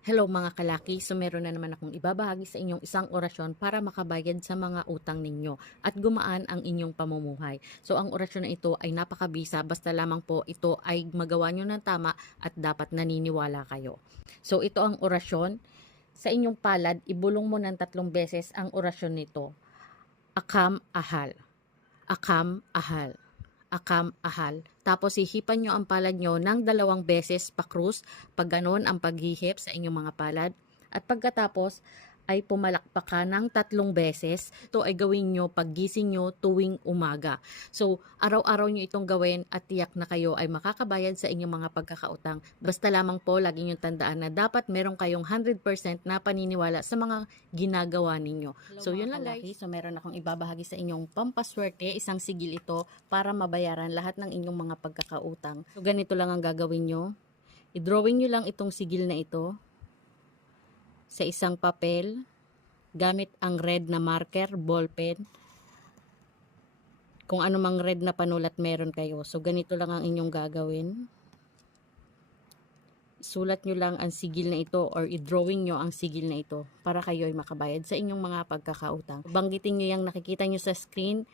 Hello mga kalaki, so meron na naman akong ibabahagi sa inyong isang orasyon para makabayad sa mga utang ninyo at gumaan ang inyong pamumuhay. So ang orasyon na ito ay napakabisa basta lamang po ito ay magawa nyo ng tama at dapat naniniwala kayo. So ito ang orasyon. Sa inyong palad, ibulong mo ng tatlong beses ang orasyon nito. Akam ahal. Akam ahal. Akam ahal. Tapos hihipan nyo ang palad nyo ng dalawang beses pa krus pag ganon ang paghihip sa inyong mga palad. At pagkatapos ay pumalakpak ka ng tatlong beses. Ito ay gawin nyo paggising nyo tuwing umaga. So, araw-araw nyo itong gawin at tiyak na kayo ay makakabayad sa inyong mga pagkakautang. Basta lamang po, lagi nyo tandaan na dapat meron kayong 100% na paniniwala sa mga ginagawa ninyo. so, yun lang guys. So, meron akong ibabahagi sa inyong pampaswerte. Isang sigil ito para mabayaran lahat ng inyong mga pagkakautang. So, ganito lang ang gagawin nyo. I-drawing nyo lang itong sigil na ito sa isang papel gamit ang red na marker, ballpen. Kung ano mang red na panulat meron kayo. So, ganito lang ang inyong gagawin. Sulat nyo lang ang sigil na ito or i-drawing nyo ang sigil na ito para kayo ay makabayad sa inyong mga pagkakautang. Banggitin nyo yung nakikita nyo sa screen.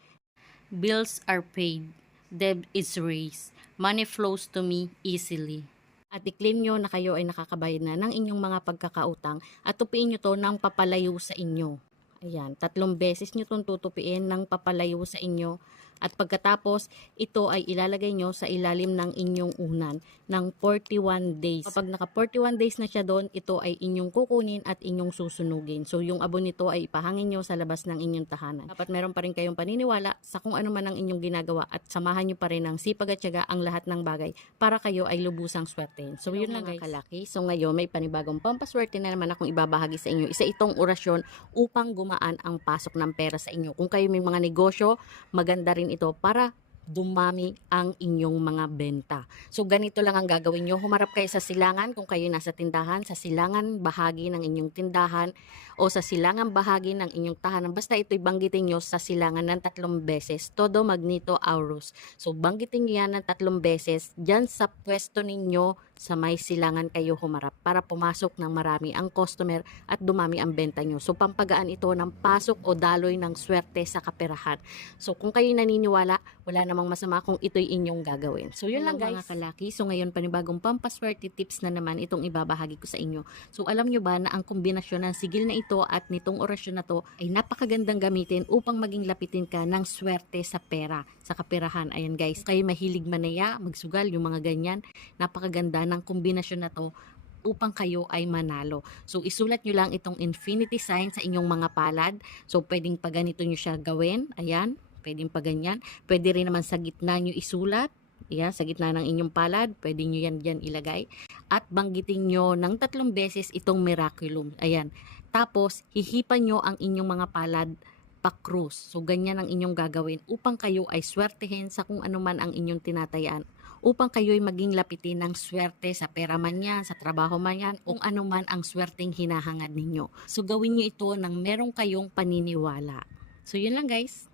Bills are paid. Debt is raised. Money flows to me easily at i-claim nyo na kayo ay nakakabayad na ng inyong mga pagkakautang at tupiin nyo to ng papalayo sa inyo. Ayan, tatlong beses nyo itong tutupiin ng papalayo sa inyo at pagkatapos ito ay ilalagay nyo sa ilalim ng inyong unan ng 41 days. Kapag naka 41 days na siya doon, ito ay inyong kukunin at inyong susunugin. So yung abon nito ay ipahangin nyo sa labas ng inyong tahanan. Dapat meron pa rin kayong paniniwala sa kung ano man ang inyong ginagawa at samahan nyo pa rin ng sipag at syaga ang lahat ng bagay para kayo ay lubusang swertein. So yun lang guys. Kalaki. So ngayon may panibagong pampaswerte na naman akong ibabahagi sa inyo. Isa itong orasyon upang gumaan ang pasok ng pera sa inyo. Kung kayo may mga negosyo, maganda rin ito para dumami ang inyong mga benta. So ganito lang ang gagawin nyo. Humarap kayo sa silangan kung kayo nasa tindahan, sa silangan bahagi ng inyong tindahan o sa silangan bahagi ng inyong tahanan. Basta ito'y banggitin nyo sa silangan ng tatlong beses. Todo magnito aurus. So banggitin nyo yan ng tatlong beses dyan sa pwesto ninyo sa may silangan kayo humarap para pumasok ng marami ang customer at dumami ang benta nyo. So pampagaan ito ng pasok o daloy ng swerte sa kaperahan. So kung kayo naniniwala, wala namang masama kung ito'y inyong gagawin. So yun lang guys. Mga kalaki. So ngayon panibagong pampaswerte tips na naman itong ibabahagi ko sa inyo. So alam nyo ba na ang kombinasyon ng sigil na ito at nitong orasyon na to ay napakagandang gamitin upang maging lapitin ka ng swerte sa pera, sa kaperahan. Ayan guys, kayo mahilig manaya, magsugal, yung mga ganyan. Napakaganda ng kombinasyon na to upang kayo ay manalo. So, isulat nyo lang itong infinity sign sa inyong mga palad. So, pwedeng pa ganito nyo siya gawin. Ayan, pwedeng pa ganyan. Pwede rin naman sa gitna nyo isulat. Ayan, sa gitna ng inyong palad, pwede nyo yan dyan ilagay. At banggitin nyo ng tatlong beses itong miraculum. Ayan. Tapos, hihipan nyo ang inyong mga palad pakrus. So, ganyan ang inyong gagawin upang kayo ay swertehin sa kung ano man ang inyong tinatayaan upang kayo'y maging lapitin ng swerte sa pera man yan, sa trabaho man yan, kung ano man ang swerteng hinahangad ninyo. So gawin nyo ito nang meron kayong paniniwala. So yun lang guys.